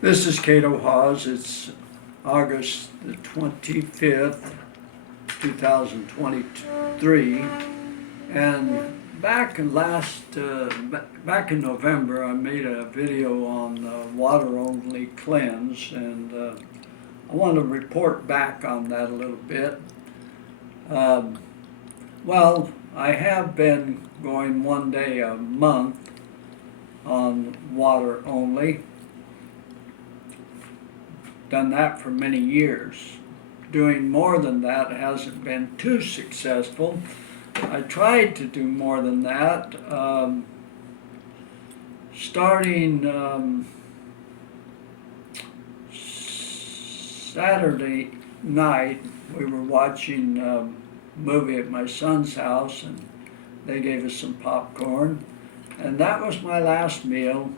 This is Cato Hawes. It's August the 25th, 2023. And back in November, I made a video on water-only cleanse, and I want to report back on that a little bit. Well, I have been going one day a month on water only. Done that for many years. Doing more than that hasn't been too successful. I tried to do more than that. Starting Saturday night, we were watching a movie at my son's house, and they gave us some popcorn. And that was my last meal,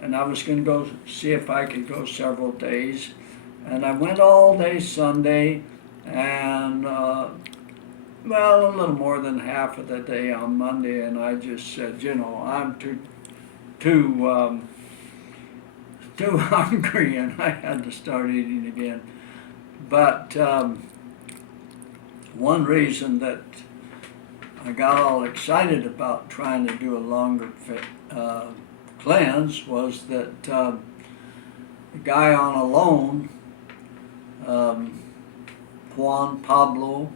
and I was going to go see if I could go several days. And I went all day Sunday, and well, a little more than half of the day on Monday, and I just said, I'm too hungry, and I had to start eating again. But one reason that I got all excited about trying to do a longer cleanse was that the guy on Alone, Juan Pablo,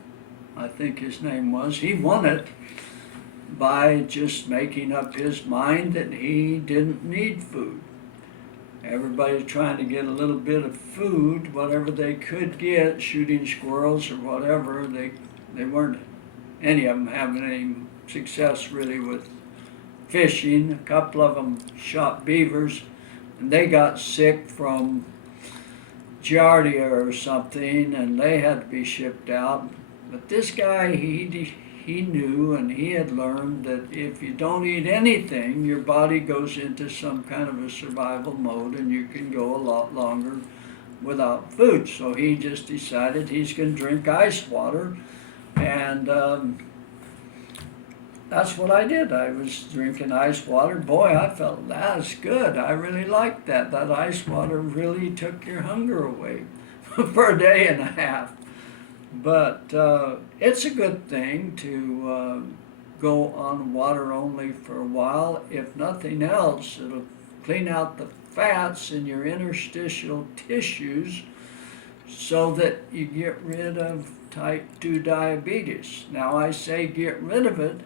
I think his name was, he won it by just making up his mind that he didn't need food. Everybody's trying to get a little bit of food, whatever they could get, shooting squirrels or whatever. They weren't, any of them having any success really with fishing. A couple of them shot beavers, and they got sick from Giardia or something, and they had to be shipped out. But this guy, he knew, and he had learned that if you don't eat anything, your body goes into some kind of a survival mode, and you can go a lot longer without food. So he just decided he's going to drink ice water, and that's what I did. I was drinking ice water. Boy, I felt that's good. I really liked that. That ice water really took your hunger away for a day and a half. But it's a good thing to go on water only for a while. If nothing else, it'll clean out the fats in your interstitial tissues so that you get rid of type 2 diabetes. Now I say get rid of it.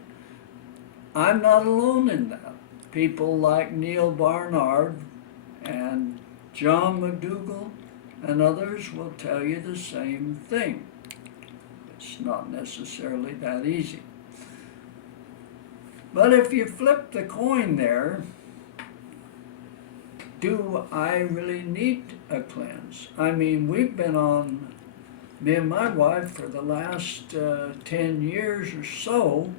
I'm not alone in that. People like Neil Barnard and John McDougall and others will tell you the same thing. It's not necessarily that easy. But if you flip the coin there, do I really need a cleanse? I mean, we've been on, me and my wife, for the last 10 years or so,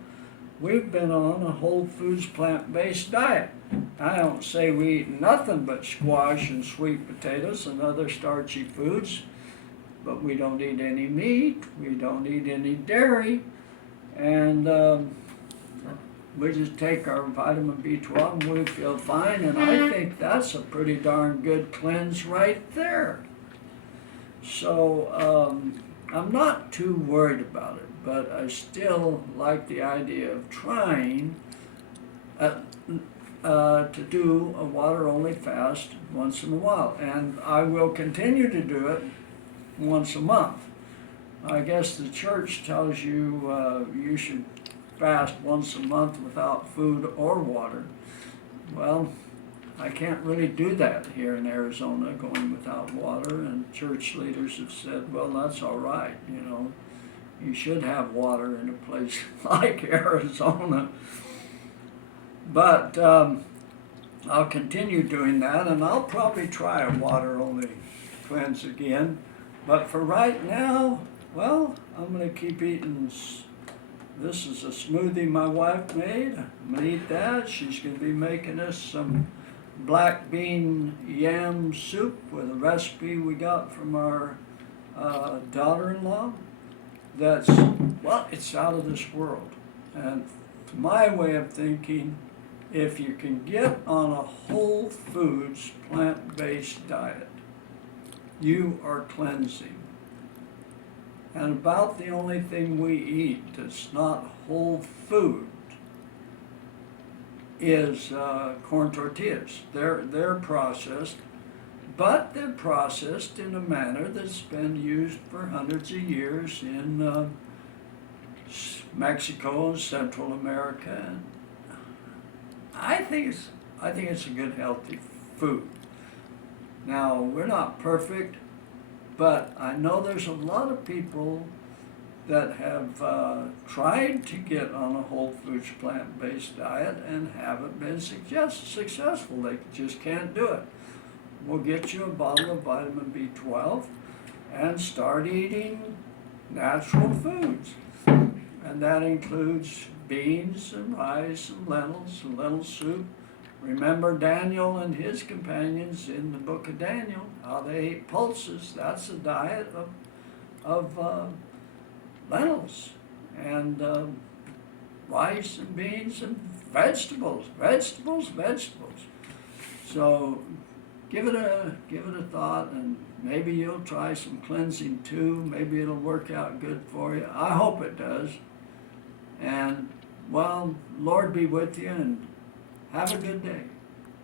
we've been on a whole foods plant-based diet. I don't say we eat nothing but squash and sweet potatoes and other starchy foods, but we don't eat any meat, we don't eat any dairy, and we just take our vitamin B12 and we feel fine, and I think that's a pretty darn good cleanse right there. So I'm not too worried about it, but I still like the idea of trying to do a water-only fast once in a while, and I will continue to do it once a month. I guess the church tells you you should fast once a month without food or water. Well, I can't really do that here in Arizona, going without water, and church leaders have said, well, that's all right, you should have water in a place like Arizona. But I'll continue doing that, and I'll probably try a water-only cleanse again. But for right now, well, I'm going to keep eating. This is a smoothie my wife made. I'm going to eat that. She's going to be making us some black bean yam soup with a recipe we got from our daughter-in-law. That's, well, it's out of this world. And to my way of thinking, if you can get on a whole foods, plant-based diet, you are cleansing. And about the only thing we eat that's not whole food is corn tortillas. They're processed, but they're processed in a manner that's been used for hundreds of years in Mexico and Central America. And I think it's a good, healthy food. Now, we're not perfect, but I know there's a lot of people that have tried to get on a whole foods plant-based diet and haven't been successful. They just can't do it. We'll get you a bottle of vitamin B12 and start eating natural foods. And that includes beans and rice and lentil soup. Remember Daniel and his companions in the book of Daniel, how they ate pulses. That's a diet of lentils and rice and beans and vegetables. So give it a thought, and maybe you'll try some cleansing too. Maybe it'll work out good for you. I hope it does. And well, Lord be with you, and have a good day.